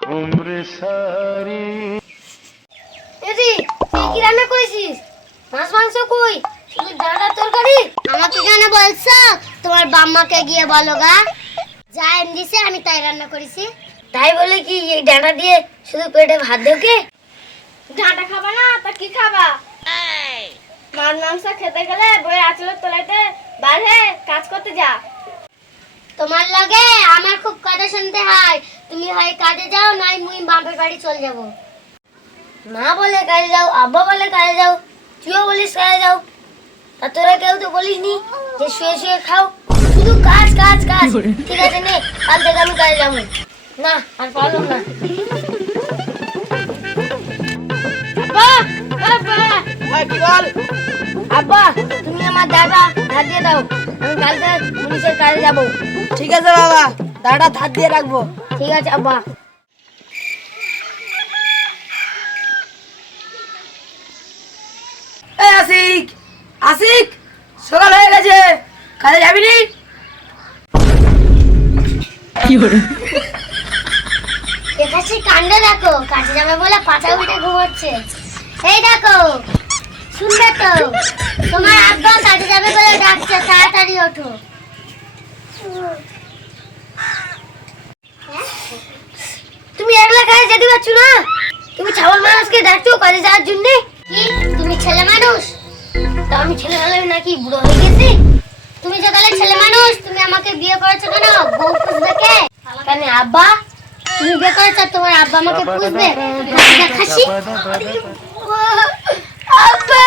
এদি তুই কি রান্না করেছিস? মাছ মাংস কই? শুধু ডাঁটার তরকারি? আমাকে কেন বলছো? তোমার বাম্মাকে গিয়ে বলো গা। যা দিছে আমি তাই রান্না করেছি। তাই বলে কি এই ডাঁটা দিয়ে শুধু পেটে ভাত দেও কে? ডাঁটা খাবা না তা কি খাবা? মাছ মাংস খেতে গেলে বই আঁচলের তলাইতে বাইরে কাজ করতে যা। তোমার লগে আমার খুব কথা শুনতে হয়। তুমি হয় কাজে যাও নাই মুই বাপের বাড়ি চলে যাব। মা বলে কাজে যাও, আব্বা বলে কাজে যাও, তুইও বলিস কাজে যাও। তা তোরা কেউ তো বলিস নি যে শুয়ে শুয়ে খাও, শুধু কাজ কাজ কাজ। ঠিক আছে নে, কাল থেকে আমি কাজে যাবো না। আর পারলাম না। আব্বা তুমি আমার দাদা ধার দিয়ে দাও, আমি কালকে পুলিশের কাজে যাবো। ঠিক আছে বাবা, দাঁড়া ধার দিয়ে রাখবো। ঠিক আছে আব্বা। এই আশিক, আশিক, সকাল হয়ে গেছে, কাজে যাবি নি? দেখাচ্ছি কাণ্ড দেখো, কাজে যাবে বলে পাটা উল্টে ঘুমোচ্ছে। এই দেখো, শুনবে তো, তোমার আব্বা কাজে যাবে বলে ডাকছে, তাড়াতাড়ি ওঠো। তুমি একলা কাজে যেতে পারছো না? তুমি ছাগল মানুষকে ডাকছো কাজে যাওয়ার জন্য? কি তুমি ছেলে মানুষ? তা আমি ছেলে মানুষ নাকি বুড়ো হয়ে গেছি? তুমি যে তাহলে ছেলে মানুষ, তুমি আমাকে বিয়ে করেছো কেন? বউ পুষবে কে? কেন আব্বা? তুমি বিয়ে করেছো, তোমার আব্বা আমাকে পুষবে? খাসি আব্বা